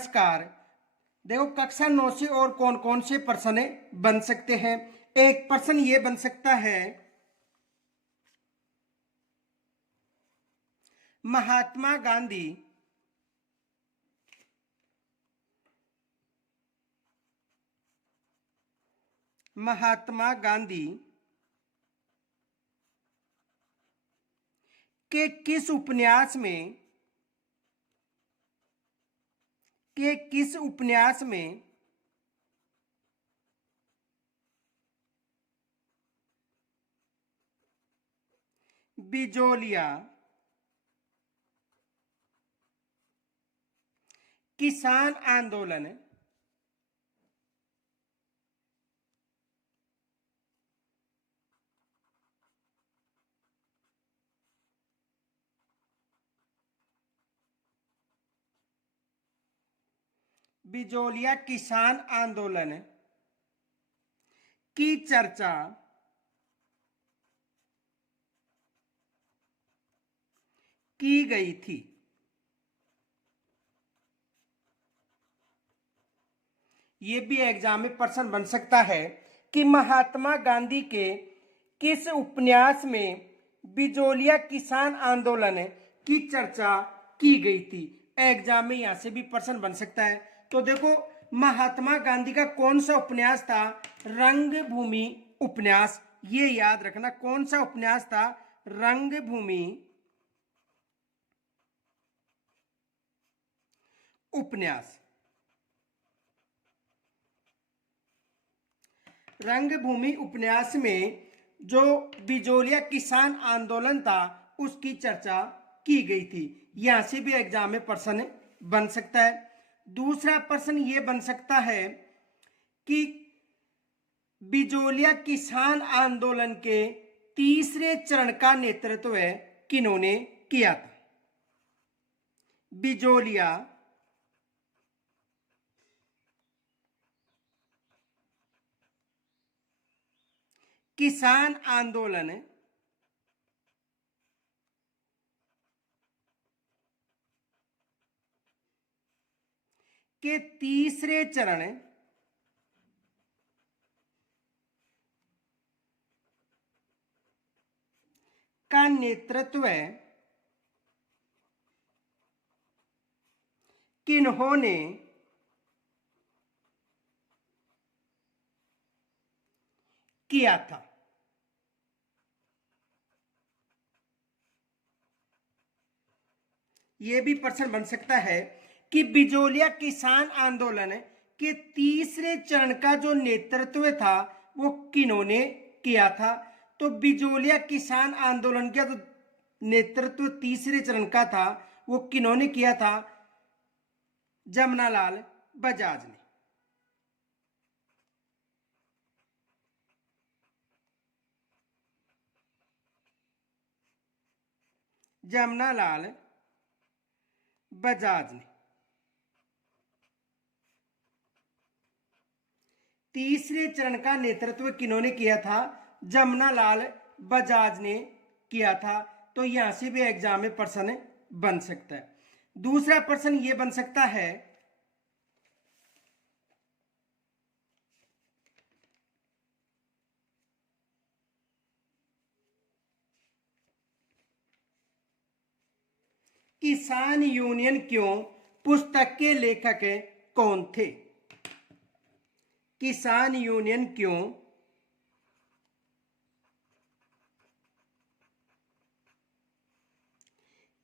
नमस्कार। देखो कक्षा 9 से और कौन कौन से प्रश्न बन सकते हैं। एक प्रश्न ये बन सकता है, महात्मा गांधी के किस उपन्यास में बिजोलिया किसान आंदोलन बिजोलिया किसान आंदोलन की चर्चा की गई थी। ये भी एग्जाम में प्रश्न बन सकता है कि महात्मा गांधी के किस उपन्यास में बिजोलिया किसान आंदोलन की चर्चा की गई थी। एग्जाम में यहां से भी प्रश्न बन सकता है। तो देखो महात्मा गांधी का कौन सा उपन्यास था? रंगभूमि उपन्यास। ये याद रखना, कौन सा उपन्यास था? रंगभूमि उपन्यास। रंगभूमि उपन्यास में जो बिजोलिया किसान आंदोलन था उसकी चर्चा की गई थी। यहां से भी एग्जाम में प्रश्न बन सकता है। दूसरा प्रश्न ये बन सकता है कि बिजोलिया किसान आंदोलन के तीसरे चरण का नेतृत्व किन्होंने किया था? बिजोलिया किसान आंदोलन के तीसरे चरण का नेतृत्व किन्होंने किया था? यह भी प्रश्न बन सकता है कि बिजोलिया किसान आंदोलन के तीसरे चरण का जो नेतृत्व था वो किन्होंने किया था? तो बिजोलिया किसान आंदोलन का जो नेतृत्व तीसरे चरण का था वो किन्होंने किया था? जमनालाल बजाज ने। जमनालाल बजाज ने तीसरे चरण का नेतृत्व किन्होंने किया था? जमनालाल बजाज ने किया था। तो यहां से भी एग्जाम में प्रश्न बन सकता है। दूसरा प्रश्न यह बन सकता है किसान यूनियन क्यों पुस्तक के लेखक कौन थे? किसान यूनियन क्यों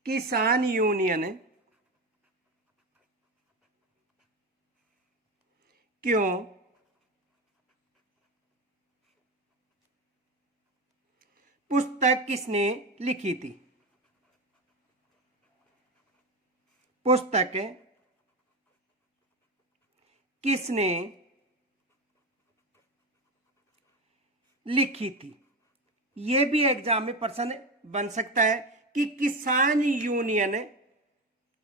किसान यूनियन क्यों पुस्तक किसने लिखी थी? पुस्तक किसने लिखी थी? यह भी एग्जाम में प्रश्न बन सकता है कि किसान यूनियन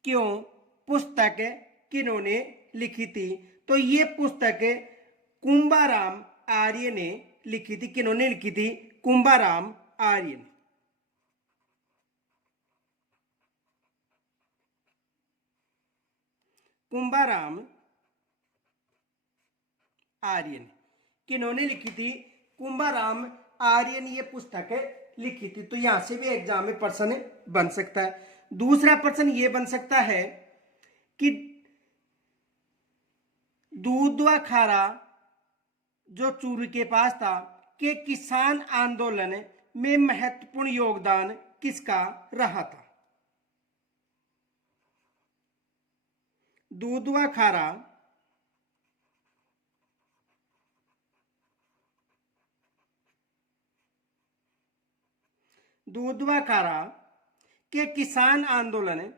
क्यों पुस्तक किन्होंने लिखी थी? तो ये पुस्तक कुंभाराम आर्य ने लिखी थी। किन्होंने लिखी थी? कुंभाराम आर्य ने। कुंभाराम आर्यन। किन्होंने लिखी थी? कुंभाराम आर्यन ये पुस्तक लिखी थी। तो यहां से भी एग्जाम में प्रश्न बन सकता है। दूसरा प्रश्न ये बन सकता है कि दूधवा खारा जो चूरू के पास था के किसान आंदोलन में महत्वपूर्ण योगदान किसका रहा था? दूधवा खारा के किसान आंदोलन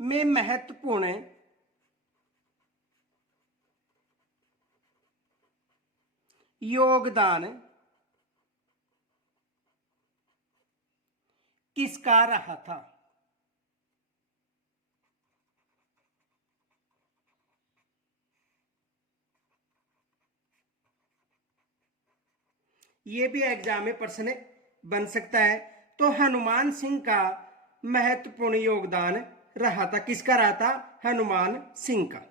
में महत्वपूर्ण योगदान किसका रहा था? ये भी एग्जाम में प्रश्न बन सकता है। तो हनुमान सिंह का महत्वपूर्ण योगदान रहा था। किसका रहा था? हनुमान सिंह का।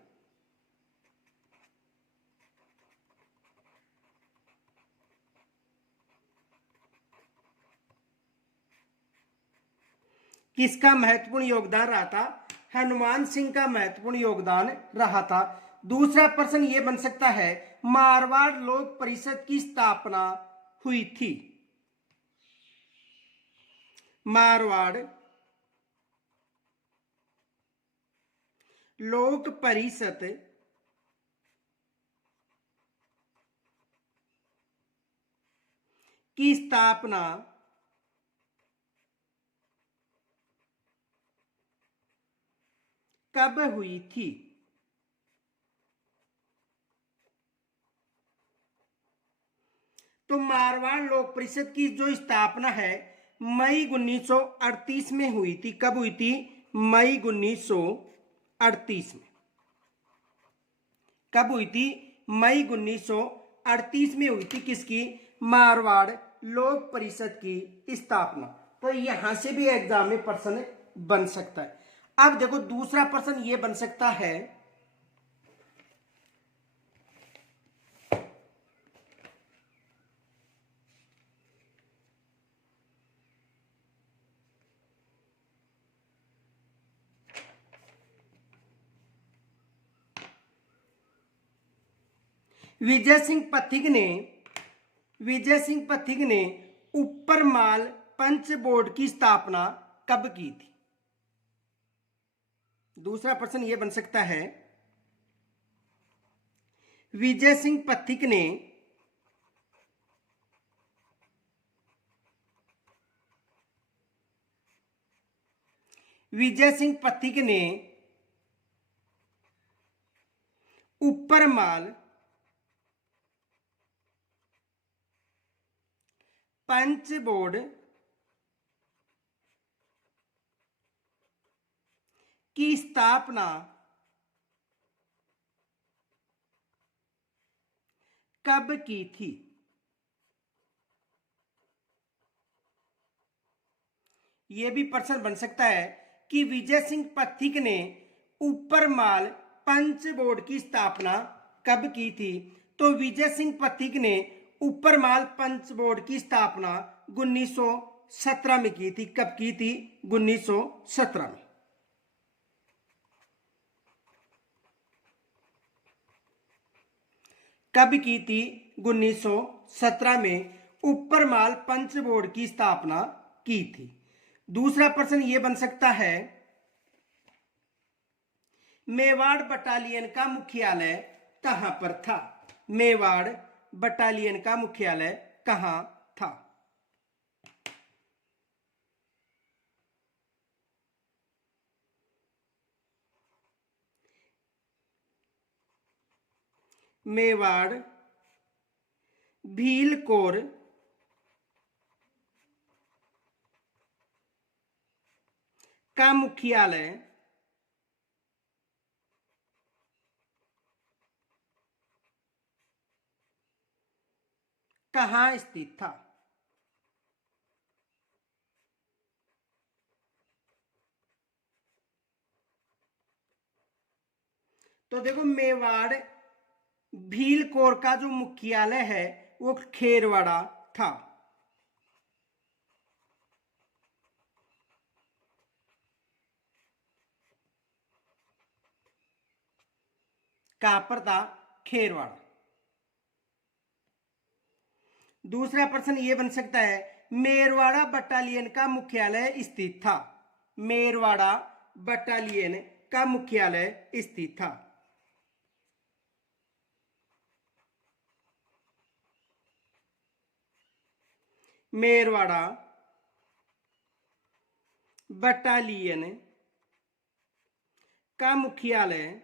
किसका महत्वपूर्ण योगदान रहा था? हनुमान सिंह का महत्वपूर्ण योगदान रहा था। दूसरा प्रश्न यह बन सकता है, मारवाड़ लोक परिषद की स्थापना हुई थी? मारवाड़ लोक परिषद की स्थापना कब हुई थी? तो मारवाड़ लोक परिषद की जो स्थापना है मई 1938 में हुई थी। कब हुई थी? मई 1938 में। कब हुई थी? मई 1938 में हुई थी। किसकी? मारवाड़ लोक परिषद की स्थापना। तो यहां से भी एग्जाम में प्रश्न बन सकता है। अब देखो दूसरा प्रश्न यह बन सकता है, विजय सिंह पथिक ने ऊपरमाल पंच बोर्ड की स्थापना कब की थी? दूसरा प्रश्न यह बन सकता है, विजय सिंह पथिक ने ऊपरमाल पंच बोर्ड की स्थापना कब की थी? यह भी प्रश्न बन सकता है कि विजय सिंह पथिक ने ऊपरमाल पंच बोर्ड की स्थापना कब की थी? तो विजय सिंह पथिक ने ऊपरमाल पंच बोर्ड की स्थापना 1917 में की थी। कब की थी? 1917 में। कब की थी? 1917 में ऊपरमाल पंच बोर्ड की स्थापना की थी। दूसरा प्रश्न यह बन सकता है, मेवाड़ बटालियन का मुख्यालय कहां पर था? मेवाड़ बटालियन का मुख्यालय कहां था? मेवाड़ भील कोर का मुख्यालय कहाँ स्थित था? तो देखो, मेवाड़ भील कोर का जो मुख्यालय है वो खेरवाड़ा था। कहां पर था? खेरवाड़ा। दूसरा प्रश्न ये बन सकता है, मेरवाड़ा बटालियन का मुख्यालय स्थित था। मेरवाड़ा बटालियन का मुख्यालय स्थित था। मेरवाड़ा बटालियन का मुख्यालय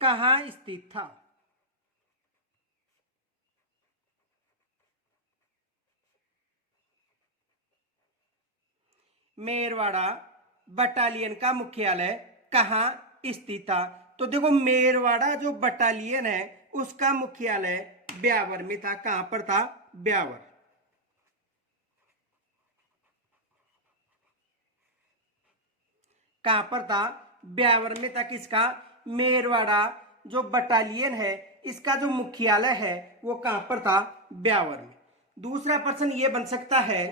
कहाँ स्थित था? मेरवाड़ा बटालियन का मुख्यालय कहाँ स्थित था? तो देखो, मेरवाड़ा जो बटालियन है उसका मुख्यालय ब्यावर में था। कहां पर था? ब्यावर। कहां पर था? ब्यावर में था। किसका? मेरवाड़ा जो बटालियन है इसका जो मुख्यालय है वो कहां पर था? ब्यावर में। दूसरा प्रश्न ये बन सकता है,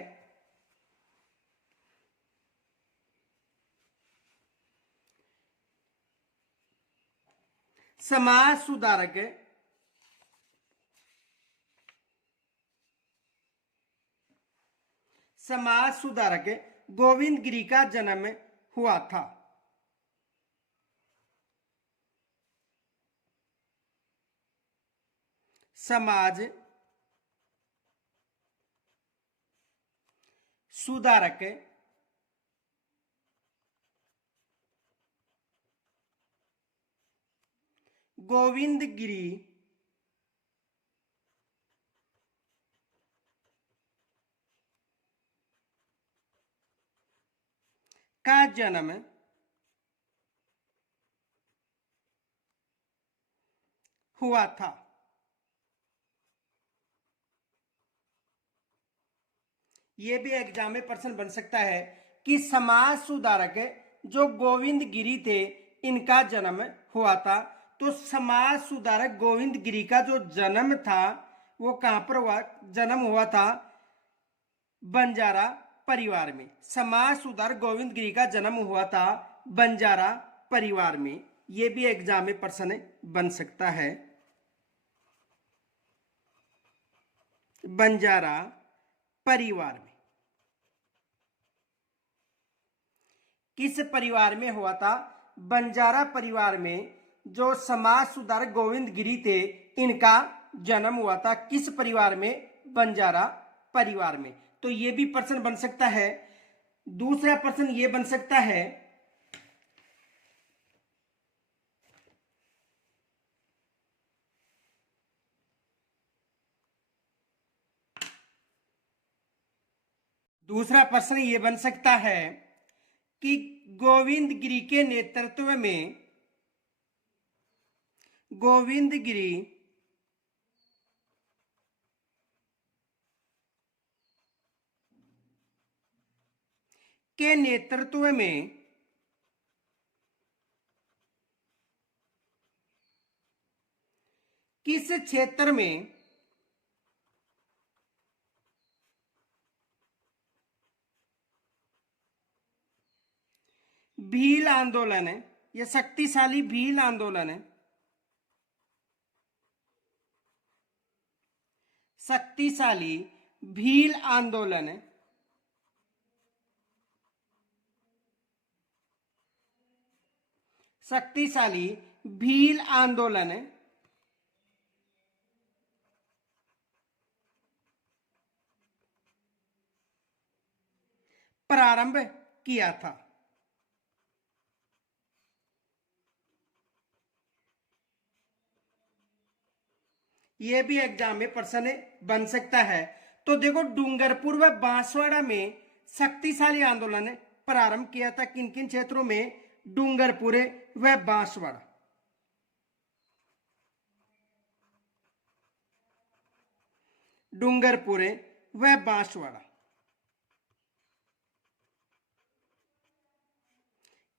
समाज सुधारक गोविंद गिरी का जन्म हुआ था। समाज सुधारक गोविंद गिरी का जन्म हुआ था। यह भी एग्जाम में प्रश्न बन सकता है कि समाज सुधारक जो गोविंद गिरी थे इनका जन्म हुआ था। तो समाज सुधारक गोविंद गिरी का जो जन्म था वो कहां पर हुआ? जन्म हुआ था बंजारा परिवार में। समाज सुधारक गोविंद गिरी का जन्म हुआ था बंजारा परिवार में। यह भी एग्जाम में प्रश्न बन सकता है। बंजारा परिवार में। किस परिवार में हुआ था? बंजारा परिवार में जो समाज सुधारक गोविंद गिरी थे इनका जन्म हुआ था। किस परिवार में? बंजारा परिवार में। तो यह भी प्रश्न बन सकता है। दूसरा प्रश्न यह बन सकता है, दूसरा प्रश्न यह बन सकता है कि गोविंद गिरी के नेतृत्व में गोविंद गिरी के नेतृत्व में किस क्षेत्र में भील आंदोलन है, यह शक्तिशाली भील आंदोलन है, शक्तिशाली भील आंदोलन है, शक्तिशाली भील आंदोलन है प्रारंभ किया था। यह भी एग्जाम में प्रश्न बन सकता है। तो देखो, डूंगरपुर व बांसवाड़ा में शक्तिशाली आंदोलन प्रारंभ किया था। किन किन क्षेत्रों में? डूंगरपुर व बांसवाड़ा। डूंगरपुर व बांसवाड़ा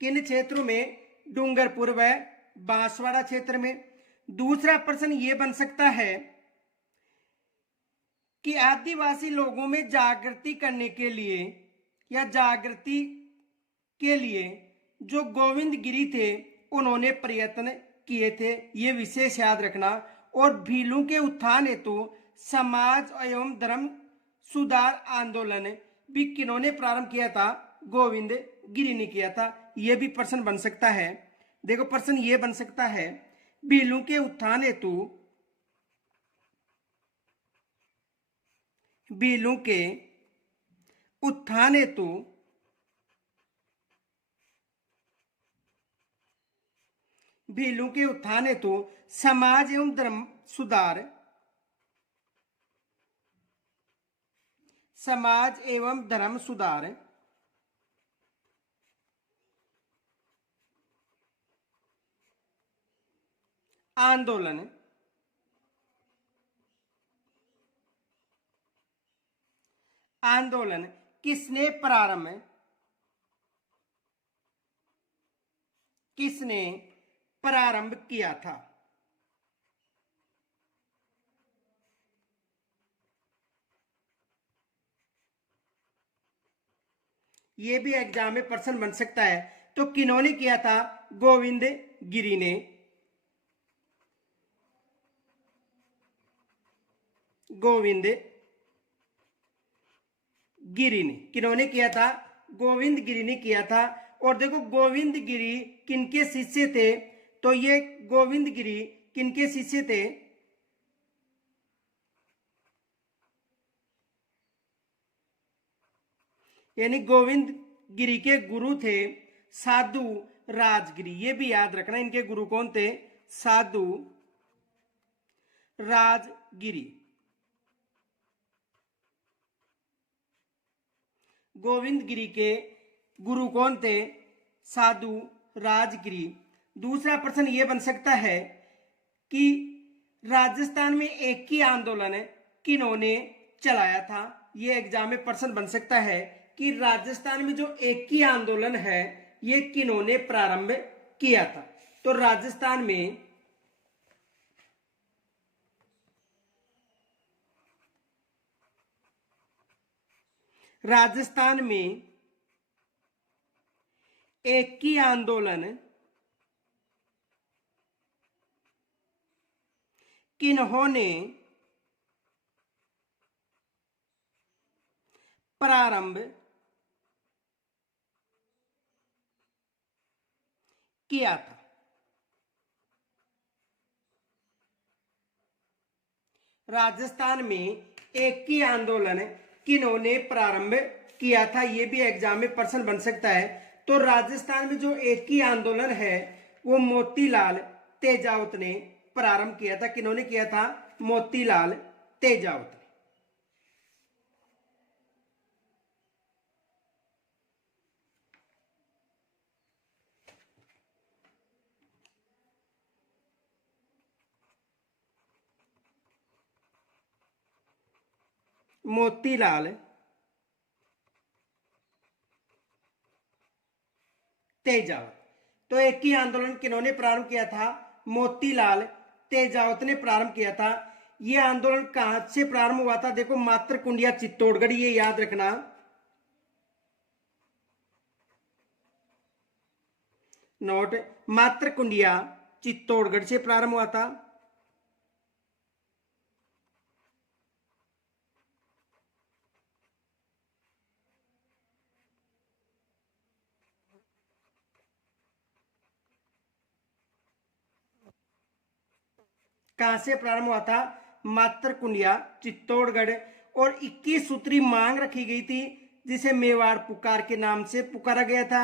किन क्षेत्रों में? डूंगरपुर व बांसवाड़ा क्षेत्र में। दूसरा प्रश्न ये बन सकता है कि आदिवासी लोगों में जागृति करने के लिए या जागृति के लिए जो गोविंद गिरी थे उन्होंने प्रयत्न किए थे, ये विशेष याद रखना। और भीलों के उत्थान हेतु समाज एवं धर्म सुधार आंदोलन भी किन्होंने प्रारंभ किया था? गोविंद गिरी ने किया था। यह भी प्रश्न बन सकता है। देखो प्रश्न ये बन सकता है, भीलों के उत्थान हेतु, भीलों के उत्थान हेतु भीलों के उत्थान हेतु समाज एवं धर्म सुधार, समाज एवं धर्म सुधार आंदोलन आंदोलन किसने प्रारंभ किया था? यह भी एग्जाम में प्रश्न बन सकता है। तो किन्होंने किया था? गोविंद गिरी ने। गोविंद गिरी ने किन्होंने किया था? गोविंद गिरी ने किया था। और देखो गोविंद गिरी किनके शिष्य थे? तो ये गोविंद गिरी किनके शिष्य थे? यानी गोविंद गिरी के गुरु थे साधु राजगिरी। ये भी याद रखना, इनके गुरु कौन थे? साधु राजगिरी। गोविंद गिरी के गुरु कौन थे? साधु राजगिरी। दूसरा प्रश्न यह बन सकता है कि राजस्थान में एक ही आंदोलन किन्होंने चलाया था? यह एग्जाम में प्रश्न बन सकता है कि राजस्थान में जो एक ही आंदोलन है ये किन्होंने प्रारंभ किया था? तो राजस्थान में एक ही आंदोलन किन्होंने प्रारंभ किया था? राजस्थान में एक ही आंदोलन किन्होंने प्रारंभ किया था? यह भी एग्जाम में प्रश्न बन सकता है। तो राजस्थान में जो एक ही आंदोलन है वो मोतीलाल तेजावत ने प्रारंभ किया था। किन्होंने किया था? मोतीलाल तेजावत। मोतीलाल तेजावत। तो एक ही आंदोलन किन्होंने प्रारंभ किया था? मोतीलाल तेजावत ने प्रारंभ किया था। यह आंदोलन कहां से प्रारंभ हुआ था? देखो मातरकुंडिया चित्तौड़गढ़, ये याद रखना। नोट, मातरकुंडिया चित्तौड़गढ़ से प्रारंभ हुआ था। कहां से प्रारंभ हुआ था? मातरकुंडिया चित्तौड़गढ़। और 21 सूत्री मांग रखी गई थी जिसे मेवाड़ पुकार के नाम से पुकारा गया था।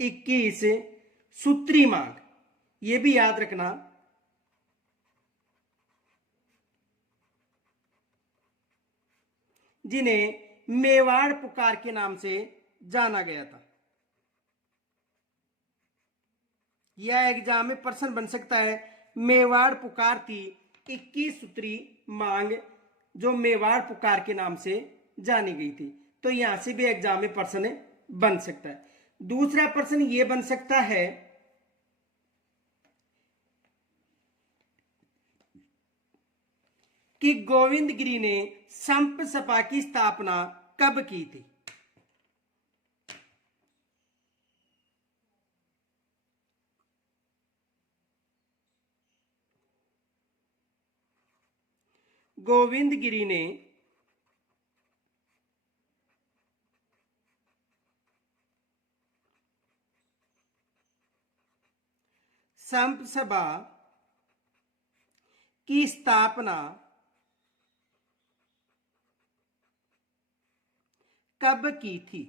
21 सूत्री मांग, ये भी याद रखना। जिन्हें मेवाड़ पुकार के नाम से जाना गया था। यह एग्जाम में प्रश्न बन सकता है। मेवाड़ पुकार थी 21 सूत्री मांग जो मेवाड़ पुकार के नाम से जानी गई थी। तो यहां से भी एग्जाम में प्रश्न बन सकता है। दूसरा प्रश्न यह बन सकता है कि गोविंद गिरी ने संप सभा की स्थापना कब की थी। गोविंद गिरी ने संप सभा की स्थापना कब की थी।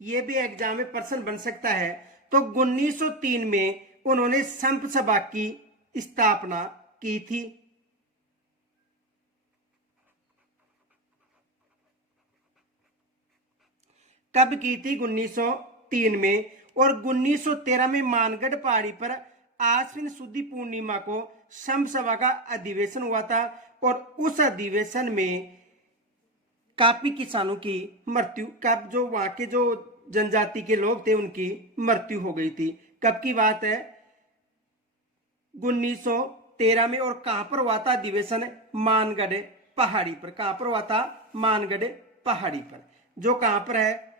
यह भी एग्जाम में प्रश्न बन सकता है। तो 1903 में उन्होंने संप सभा की स्थापना की थी। कब की थी? 1903 में। और 1913 में मानगढ़ पहाड़ी पर आश्विन शुद्ध पूर्णिमा को संप सभा का अधिवेशन हुआ था और उस अधिवेशन में काफी किसानों की मृत्यु का जो वहां के जो जनजाति के लोग थे उनकी मृत्यु हो गई थी। कब की बात है? 1913 में। और कहां पर हुआ था अधिवेशन? मानगढ़ पहाड़ी पर। कहां पर हुआ था? मानगढ़ पहाड़ी पर, जो कहां पर है।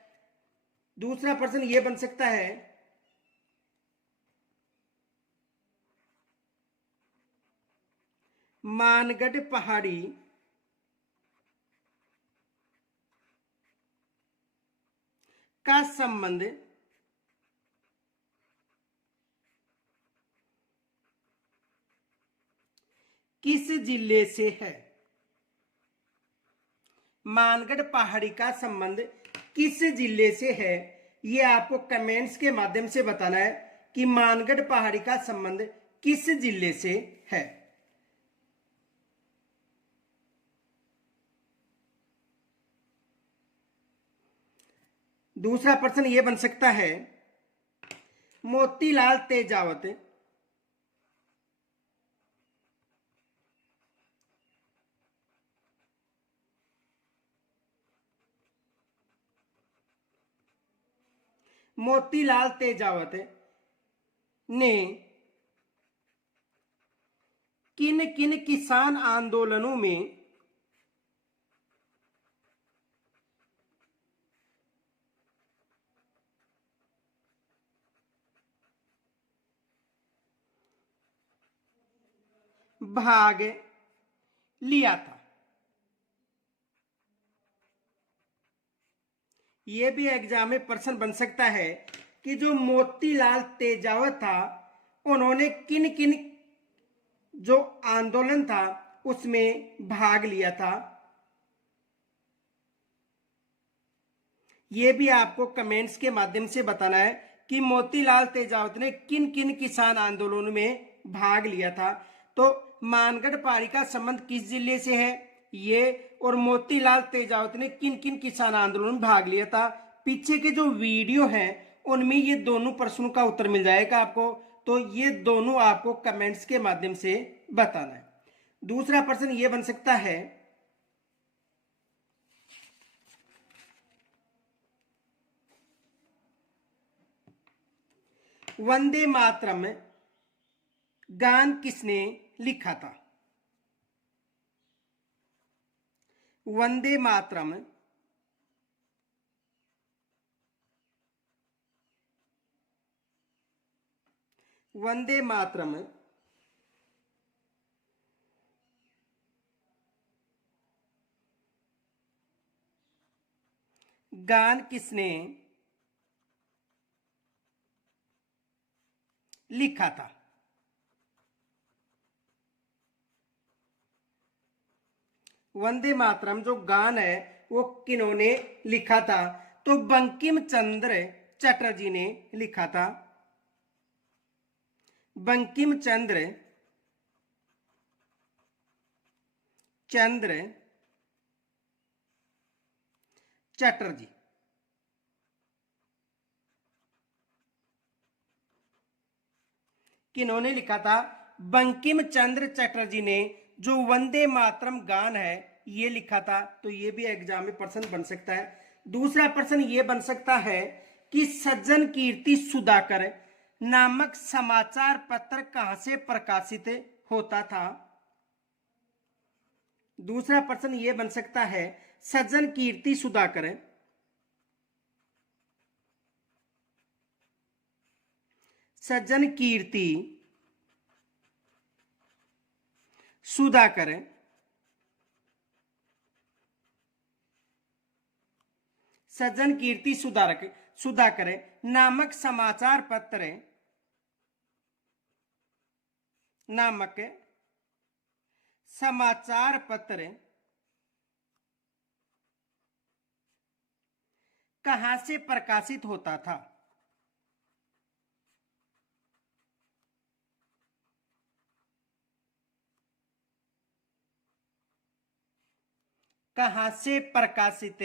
दूसरा प्रश्न यह बन सकता है मानगढ़ पहाड़ी का संबंध किस जिले से है? मानगढ़ पहाड़ी का संबंध किस जिले से है? यह आपको कमेंट्स के माध्यम से बताना है कि मानगढ़ पहाड़ी का संबंध किस जिले से है। दूसरा प्रश्न यह बन सकता है मोतीलाल तेजावत मोतीलाल तेजावत ने किन किन किसान आंदोलनों में भाग लिया था? यह भी एग्जाम में प्रश्न बन सकता है कि जो मोतीलाल तेजावत था उन्होंने किन किन जो आंदोलन था उसमें भाग लिया था। यह भी आपको कमेंट्स के माध्यम से बताना है कि मोतीलाल तेजावत ने किन किन किसान आंदोलनों में भाग लिया था। तो मानगढ़ पहाड़ी का संबंध किस जिले से है ये, और मोतीलाल तेजावत ने किन किन किसान आंदोलनों में भाग लिया था। पीछे के जो वीडियो हैं उनमें ये दोनों प्रश्नों का उत्तर मिल जाएगा आपको। तो ये दोनों आपको कमेंट्स के माध्यम से बताना है। दूसरा प्रश्न ये बन सकता है वंदे मातरम गान किसने लिखा था? वंदे मातरम वंदे मातरम गान किसने लिखा था? वंदे मातरम जो गान है वो किन्होंने लिखा था? तो बंकिम चंद्र चटर्जी ने लिखा था। बंकिम चंद्र चंद्र चटर्जी। किन्होंने लिखा था? बंकिम चंद्र चटर्जी ने जो वंदे मातरम गान है ये लिखा था। तो ये भी एग्जाम में प्रश्न बन सकता है। दूसरा प्रश्न ये बन सकता है कि सज्जन कीर्ति सुधाकर नामक समाचार पत्र कहां से प्रकाशित होता था? दूसरा प्रश्न ये बन सकता है सज्जन कीर्ति सुधाकर सज्जन कीर्ति सुधाकर सज्जन कीर्ति सुधाकर नामक समाचार पत्र कहां से प्रकाशित होता था? कहां से प्रकाशित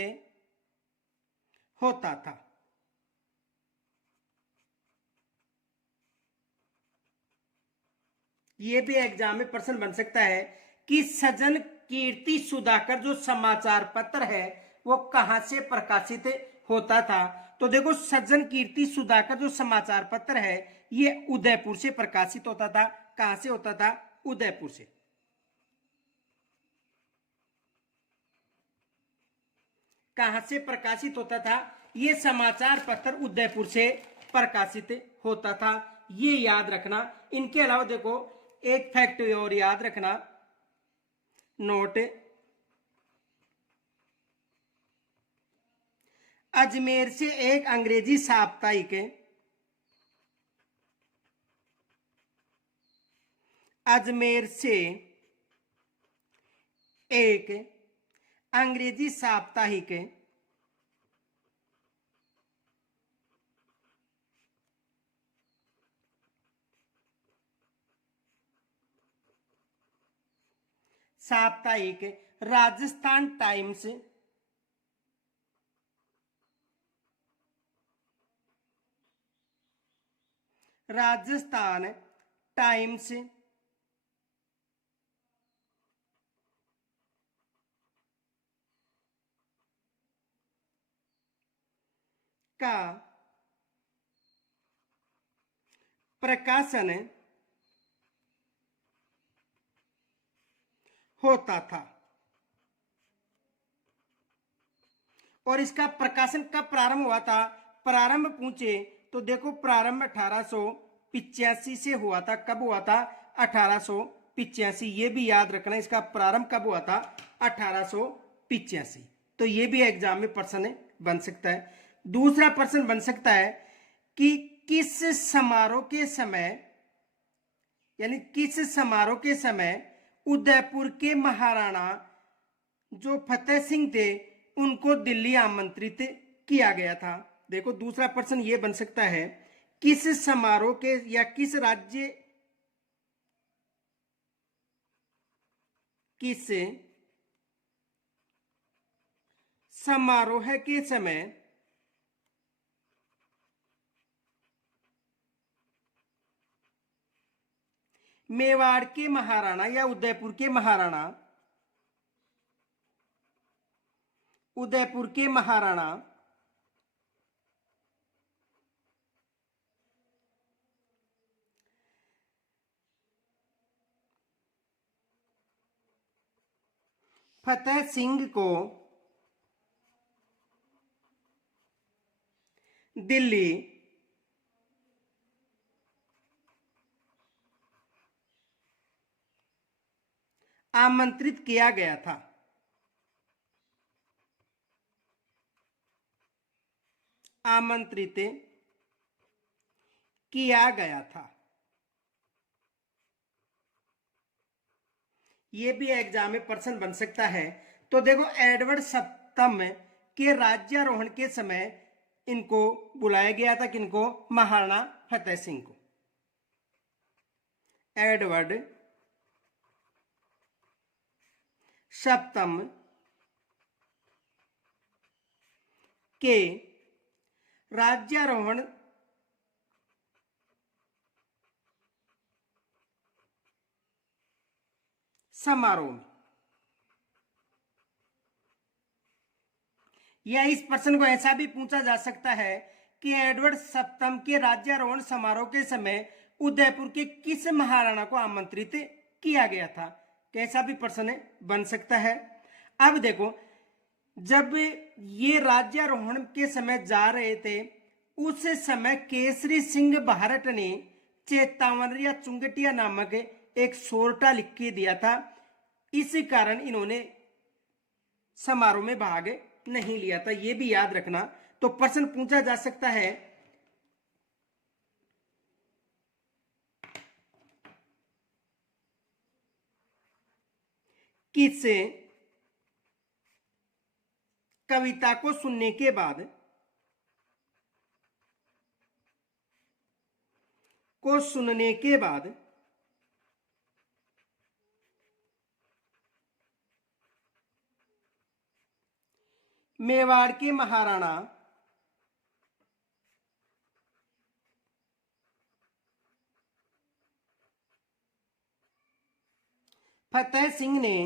होता था? यह भी एग्जाम में प्रश्न बन सकता है कि सज्जन कीर्ति सुधाकर जो समाचार पत्र है वो कहां से प्रकाशित होता था। तो देखो सज्जन कीर्ति सुधाकर जो समाचार पत्र है ये उदयपुर से प्रकाशित होता था। कहां से होता था? उदयपुर से। कहां से प्रकाशित होता था? ये समाचार पत्र उदयपुर से प्रकाशित होता था। ये याद रखना। इनके अलावा देखो एक फैक्ट और याद रखना, नोट, अजमेर से एक अंग्रेजी साप्ताहिक अजमेर से एक अंग्रेजी साप्ताहिक राजस्थान टाइम्स का प्रकाशन होता था। और इसका प्रकाशन कब प्रारंभ हुआ था? प्रारंभ पूछे तो देखो प्रारंभ 1885 से हुआ था। कब हुआ था? 1885। ये भी याद रखना इसका प्रारंभ कब हुआ था? 1885। तो ये भी एग्जाम में प्रश्न बन सकता है। दूसरा प्रश्न बन सकता है कि किस समारोह के समय उदयपुर के महाराणा जो फतेह सिंह थे उनको दिल्ली आमंत्रित किया गया था। देखो दूसरा प्रश्न ये बन सकता है किस समारोह के या किस समारोह के समय मेवाड़ के महाराणा या उदयपुर के महाराणा फतेह सिंह को दिल्ली आमंत्रित किया गया था। ये भी एग्जाम में प्रश्न बन सकता है। तो देखो एडवर्ड सप्तम के राज्यारोहण के समय इनको बुलाया गया था। किनको? महाराणा फतेह सिंह को। एडवर्ड सप्तम के राज्यारोहण समारोह में, या इस प्रश्न को ऐसा भी पूछा जा सकता है कि एडवर्ड सप्तम के राज्यारोहण समारोह के समय उदयपुर के किस महाराणा को आमंत्रित किया गया था। कैसा भी प्रश्न बन सकता है। अब देखो, जब ये राज्यारोहण के समय जा रहे थे उस समय केसरी सिंह भारत ने चेतावन या चुंगटिया नामक एक सोरठा लिख के दिया था। इस कारण इन्होंने समारोह में भाग नहीं लिया था, ये भी याद रखना। तो प्रश्न पूछा जा सकता है किस कविता को सुनने के बाद मेवाड़ के महाराणा फतेह सिंह ने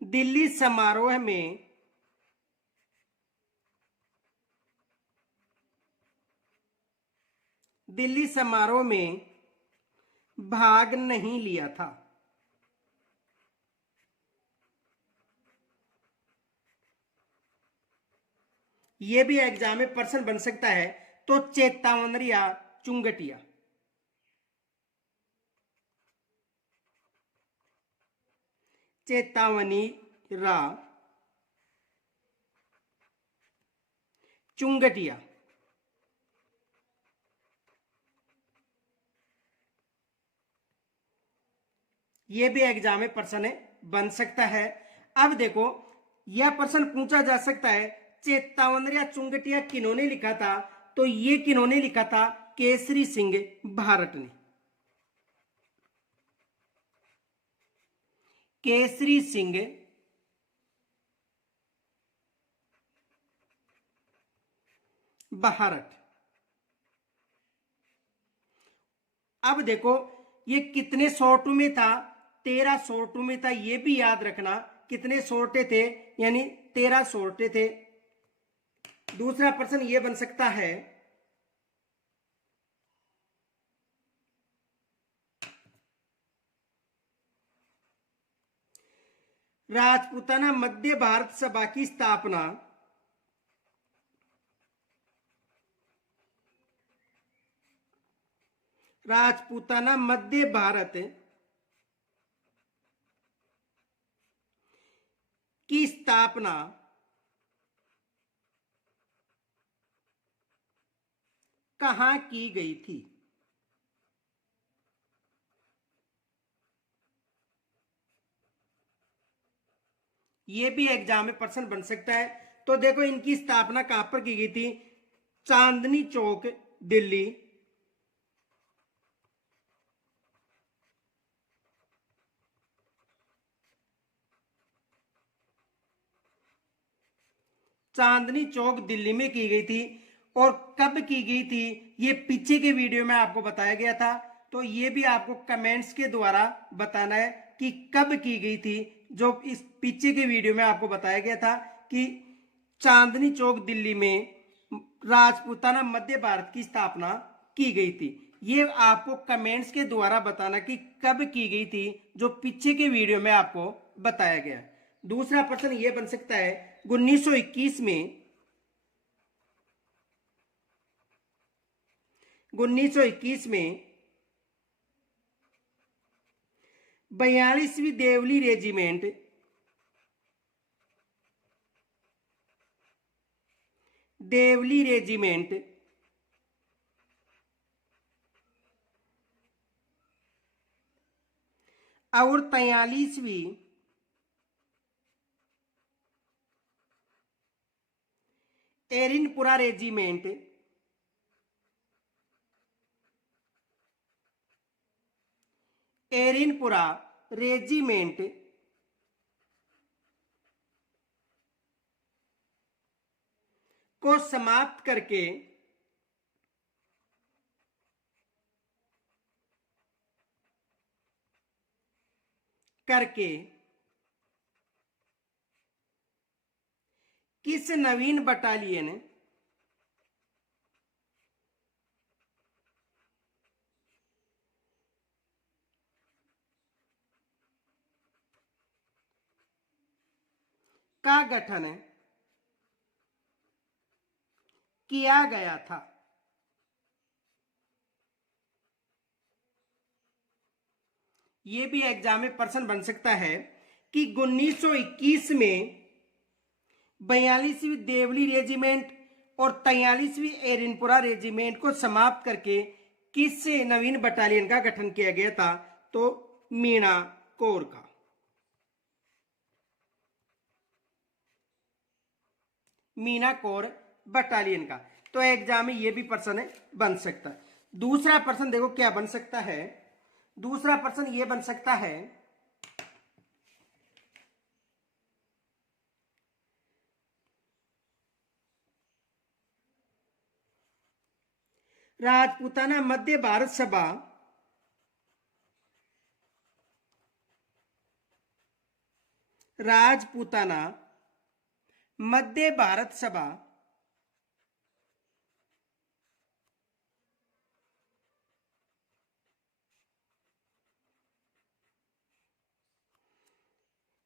दिल्ली समारोह में भाग नहीं लिया था। यह भी एग्जाम में प्रश्न बन सकता है। तो चेतावन या चुंगटिया, चेतावनी रा चुंगटिया, ये भी एग्जाम में प्रश्न बन सकता है। अब देखो, यह प्रश्न पूछा जा सकता है चेतावन या चुंगटिया किन्होंने लिखा था। तो ये किन्होंने लिखा था? केसरी सिंह भारत ने। केसरी सिंह भारत। अब देखो, ये कितने सोर्टों में था? 13 सोर्टों में था। ये भी याद रखना कितने सोर्टे थे, यानी 13 सोर्टे थे। दूसरा प्रश्न ये बन सकता है राजपूताना मध्य भारत सभा की स्थापना राजपूताना मध्य भारत की स्थापना कहां की गई थी? यह भी एग्जाम में प्रश्न बन सकता है। तो देखो, इनकी स्थापना कहां पर की गई थी? चांदनी चौक, दिल्ली। चांदनी चौक दिल्ली में की गई थी। और कब की गई थी ये पीछे के वीडियो में आपको बताया गया था। तो ये भी आपको कमेंट्स के द्वारा बताना है कि कब की गई थी। जो इस पीछे के वीडियो में आपको बताया गया था कि चांदनी चौक दिल्ली में राजपूताना मध्य भारत की स्थापना की गई थी। ये आपको कमेंट्स के द्वारा बताना कि कब की गई थी, जो पीछे के वीडियो में आपको बताया गया। दूसरा प्रश्न ये बन सकता है 1921 में 42वीं देवली रेजिमेंट और 43वीं एरिनपुरा रेजिमेंट एरिनपुरा रेजिमेंट को समाप्त करके किस नवीन बटालियन का गठन किया गया था। यह भी एग्जाम में प्रश्न बन सकता है कि 1921 में 42वीं देवली रेजिमेंट और 43वीं एरिनपुरा रेजिमेंट को समाप्त करके किस नवीन बटालियन का गठन किया गया था? तो मीणा कोर का। मीना कोर बटालियन का। तो एग्जाम में यह भी प्रश्न बन सकता है। दूसरा प्रश्न देखो क्या बन सकता है। दूसरा प्रश्न यह बन सकता है, राजपूताना मध्य भारत सभा राजपूताना मध्य भारत सभा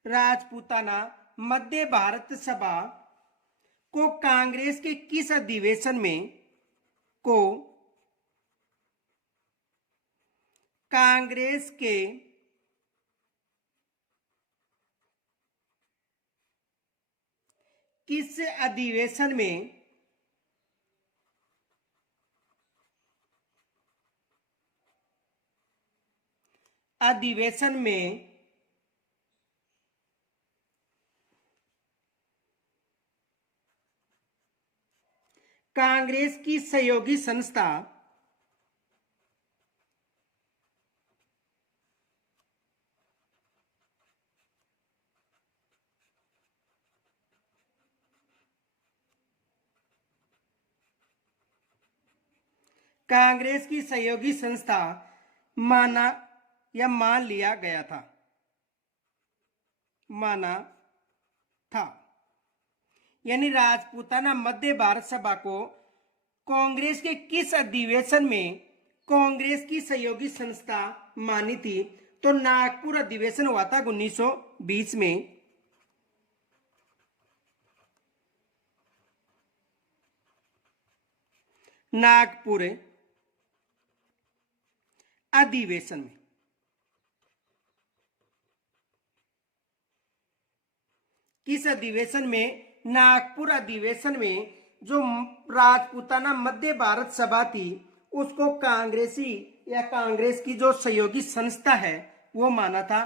राजपूताना मध्य भारत सभा को कांग्रेस के किस अधिवेशन में कांग्रेस के किस अधिवेशन में कांग्रेस की सहयोगी संस्था कांग्रेस की सहयोगी संस्था माना या मान लिया गया था, माना था। यानी राजपूताना मध्य भारत सभा को कांग्रेस के किस अधिवेशन में कांग्रेस की सहयोगी संस्था मानी थी? तो नागपुर अधिवेशन हुआ था 1920 में। नागपुर अधिवेशन में। किस अधिवेशन में? नागपुर अधिवेशन में जो राजपूताना मध्य भारत सभा थी उसको कांग्रेसी या कांग्रेस की जो सहयोगी संस्था है वो माना था।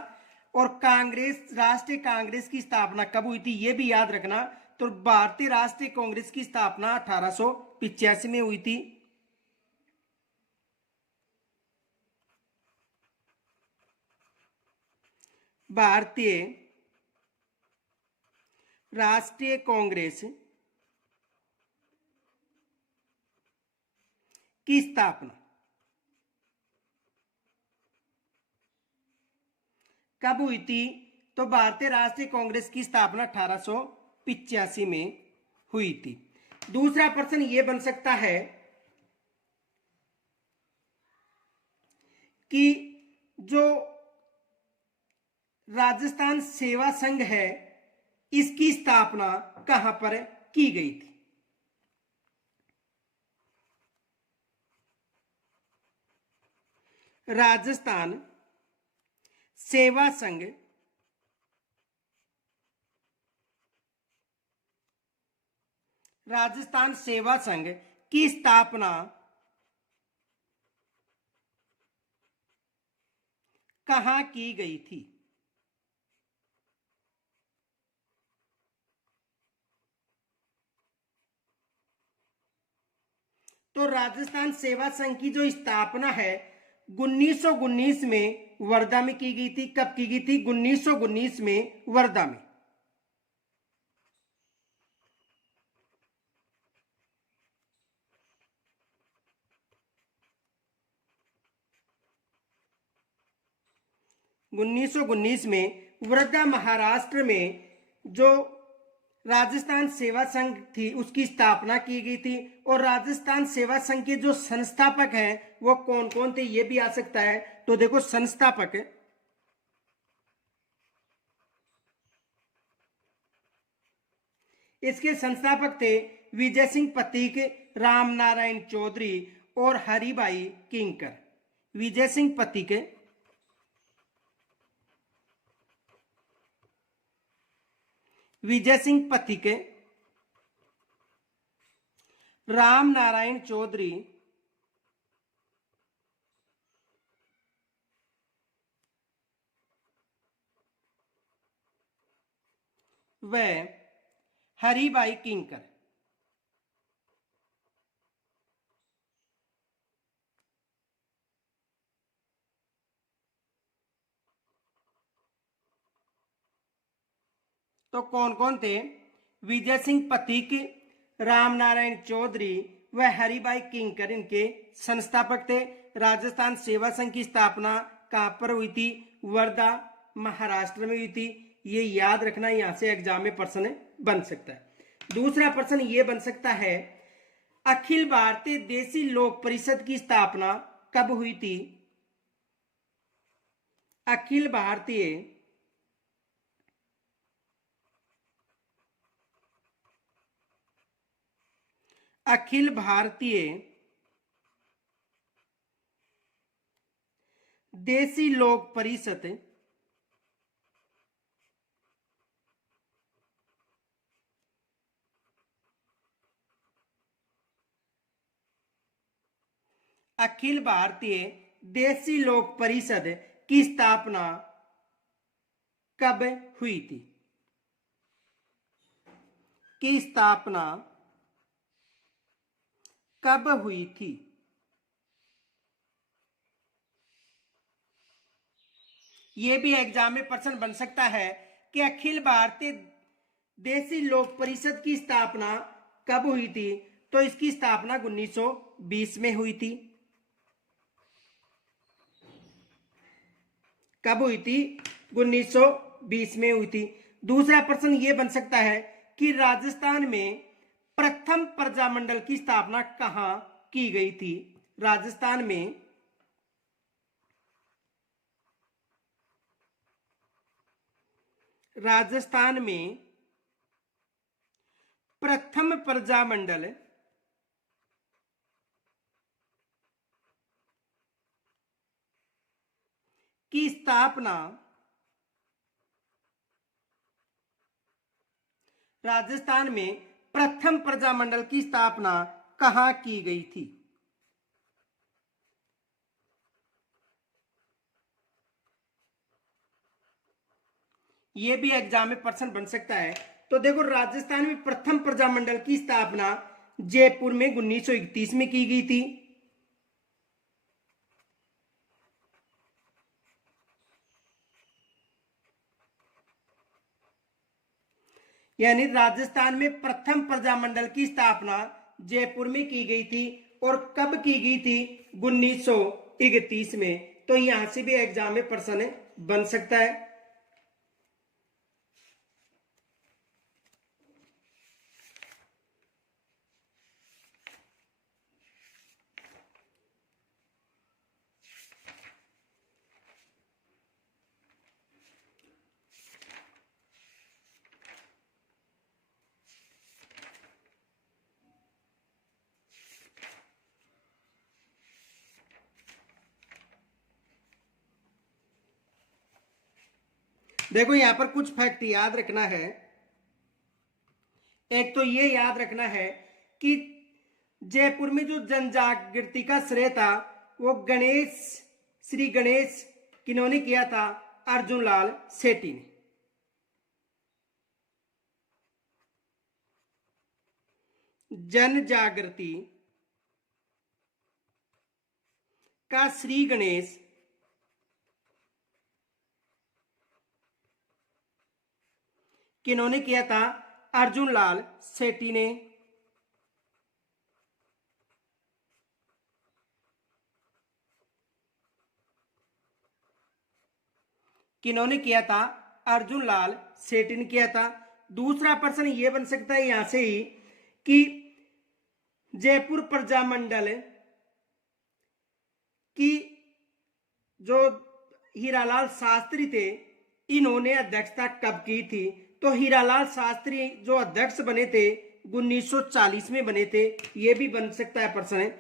और कांग्रेस, राष्ट्रीय कांग्रेस की स्थापना कब हुई थी ये भी याद रखना। तो भारतीय राष्ट्रीय कांग्रेस की स्थापना 1885 में हुई थी। भारतीय राष्ट्रीय कांग्रेस की स्थापना कब हुई थी? तो भारतीय राष्ट्रीय कांग्रेस की स्थापना 1885 में हुई थी। दूसरा प्रश्न यह बन सकता है कि जो राजस्थान सेवा संघ है इसकी स्थापना कहां पर की गई थी? राजस्थान सेवा संघ राजस्थान सेवा संघ की स्थापना कहां की गई थी? तो राजस्थान सेवा संघ की जो स्थापना है 1919 में वर्धा में की गई थी। कब की गई थी? 1919 में वर्धा में। उन्नीस सौ उन्नीस में वर्धा महाराष्ट्र में जो राजस्थान सेवा संघ थी उसकी स्थापना की गई थी। और राजस्थान सेवा संघ के जो संस्थापक हैं वो कौन कौन थे ये भी आ सकता है। तो देखो संस्थापक, इसके संस्थापक थे विजय सिंह पथिक, राम नारायण चौधरी और हरिभाई किंकर। विजय सिंह पथिक, विजय सिंह पथिक, राम नारायण चौधरी व हरिभाई किंकर। तो कौन कौन थे? विजय सिंह पथिक, राम नारायण चौधरी व हरिभाई किंकर इनके संस्थापक थे। राजस्थान सेवा संघ की स्थापना कहां पर हुई थी? वर्धा महाराष्ट्र में हुई थी। ये याद रखना, यहां से एग्जाम में प्रश्न बन सकता है। दूसरा प्रश्न ये बन सकता है, अखिल भारतीय देसी लोक परिषद की स्थापना कब हुई थी? अखिल भारतीय अखिल भारतीय देसी लोक परिषद अखिल भारतीय देसी लोक परिषद की स्थापना कब हुई थी? की स्थापना कब हुई थी? यह भी एग्जाम में प्रश्न बन सकता है कि अखिल भारतीय देसी लोक परिषद की स्थापना कब हुई थी? तो इसकी स्थापना 1920 में हुई थी। कब हुई थी? 1920 में हुई थी। दूसरा प्रश्न यह बन सकता है कि राजस्थान में प्रथम प्रजामंडल की स्थापना कहां की गई थी? राजस्थान में प्रथम प्रजामंडल की स्थापना राजस्थान में प्रथम प्रजामंडल की स्थापना कहां की गई थी? यह भी एग्जाम में प्रश्न बन सकता है। तो देखो राजस्थान में प्रथम प्रजामंडल की स्थापना जयपुर में 1931 में की गई थी। यानी राजस्थान में प्रथम प्रजामंडल की स्थापना जयपुर में की गई थी। और कब की गई थी? 1931 में। तो यहां से भी एग्जाम में प्रश्न बन सकता है। देखो यहां पर कुछ फैक्ट याद रखना है। एक तो ये याद रखना है कि जयपुर में जो जन जागृति का श्रेय था वो श्री गणेश किन्होंने किया था? अर्जुन लाल सेठी ने। जन जागृति का श्री गणेश किन्होंने किया था? अर्जुन लाल सेठी ने। किन्होंने किया था? अर्जुन लाल सेठी ने किया था। दूसरा प्रश्न ये बन सकता है यहां से ही कि जयपुर प्रजामंडल की जो हीरालाल शास्त्री थे, इन्होंने अध्यक्षता कब की थी? तो हीरालाल शास्त्री जो अध्यक्ष बने थे 1940 में बने थे। यह भी बन सकता है प्रश्न।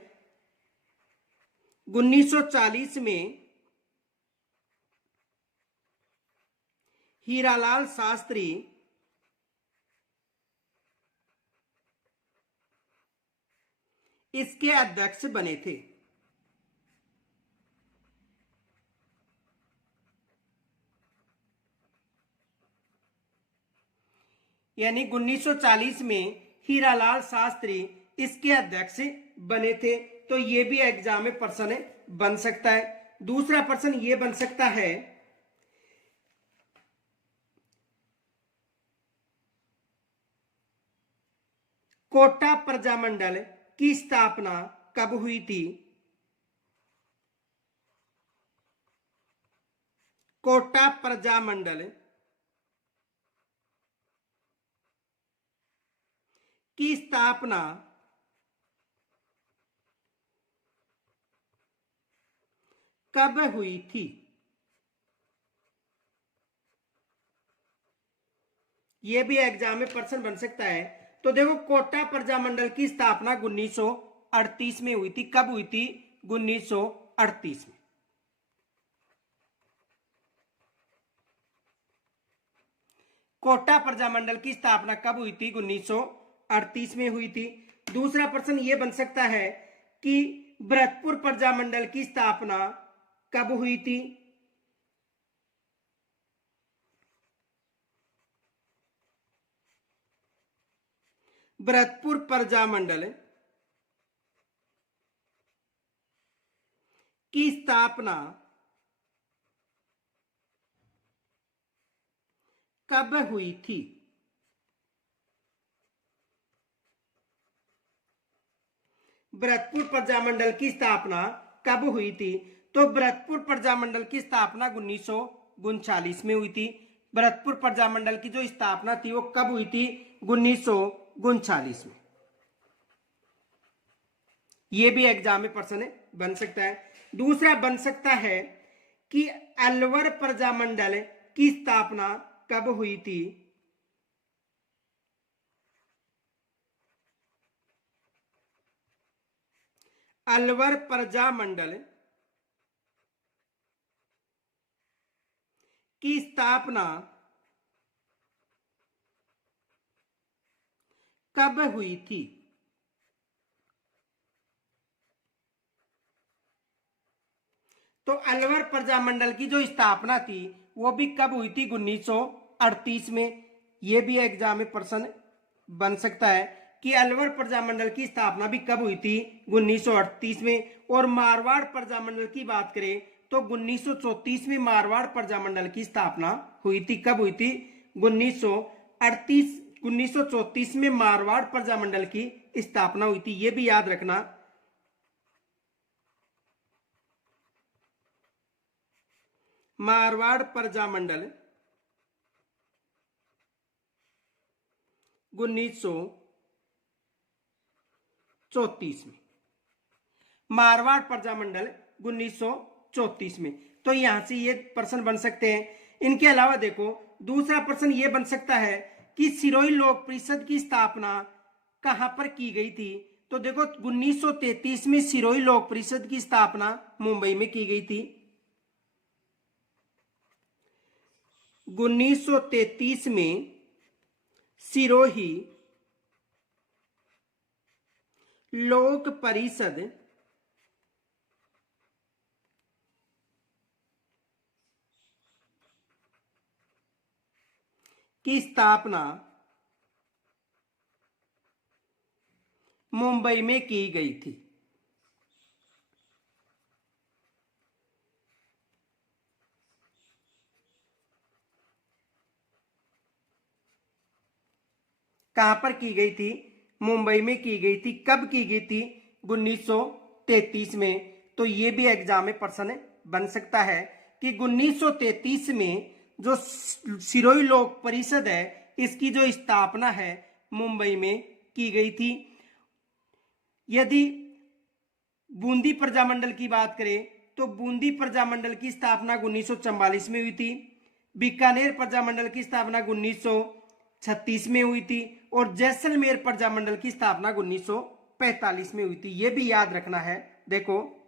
1940 में हीरालाल शास्त्री इसके अध्यक्ष बने थे। यानी 1940 में हीरालाल शास्त्री इसके अध्यक्ष बने थे। तो यह भी एग्जाम में प्रश्न बन सकता है। दूसरा प्रश्न यह बन सकता है कोटा प्रजामंडल की स्थापना कब हुई थी? कोटा प्रजामंडल की स्थापना कब हुई थी? यह भी एग्जाम में प्रश्न बन सकता है। तो देखो, कोटा प्रजामंडल की स्थापना 1938 में हुई थी। कब हुई थी? 1938 में। कोटा प्रजामंडल की स्थापना कब हुई थी? 1938 में हुई थी। दूसरा प्रश्न यह बन सकता है कि भरतपुर प्रजामंडल की स्थापना कब हुई थी? भरतपुर प्रजामंडल की स्थापना कब हुई थी? भरतपुर प्रजामंडल की स्थापना कब हुई थी? तो भरतपुर प्रजामंडल की स्थापना 1939 में हुई थी। भरतपुर प्रजामंडल की जो स्थापना थी वो कब हुई थी? 1939 में। यह भी एग्जाम में प्रश्न बन सकता है। दूसरा बन सकता है कि अलवर प्रजामंडल की स्थापना कब हुई थी? अलवर प्रजामंडल की स्थापना कब हुई थी? तो अलवर प्रजामंडल की जो स्थापना थी वो भी कब हुई थी? 1938 में। यह भी एग्जाम में प्रश्न बन सकता है कि अलवर प्रजामंडल की स्थापना भी कब हुई थी? 1938 में। और मारवाड़ प्रजामंडल की बात करें तो 1934 में मारवाड़ प्रजामंडल की स्थापना हुई थी। कब हुई थी? 1934 में मारवाड़ प्रजामंडल की स्थापना हुई थी। यह भी याद रखना। मारवाड़ प्रजामंडल 1934 में। मारवाड़ प्रजामंडल 1934 में। तो यहां से ये प्रश्न बन सकते हैं। इनके अलावा देखो, दूसरा प्रश्न ये बन सकता है कि सिरोही लोक परिषद की स्थापना कहां पर की गई थी? तो देखो, 1933 में सिरोही लोक परिषद की स्थापना मुंबई में की गई थी। 1933 में सिरोही लोक परिषद की स्थापना मुंबई में की गई थी। कहां पर की गई थी? मुंबई में की गई थी। कब की गई थी? 1933 में। तो ये भी एग्जाम में प्रश्न बन सकता है कि 1933 में जो सिरोही लोक परिषद है इसकी जो स्थापना है मुंबई में की गई थी। यदि बूंदी प्रजामंडल की बात करें तो बूंदी प्रजामंडल की स्थापना 1944 में हुई थी। बीकानेर प्रजामंडल की स्थापना 1936 में हुई थी और जैसलमेर प्रजामंडल की स्थापना 1945 में हुई थी। यह भी याद रखना है। देखो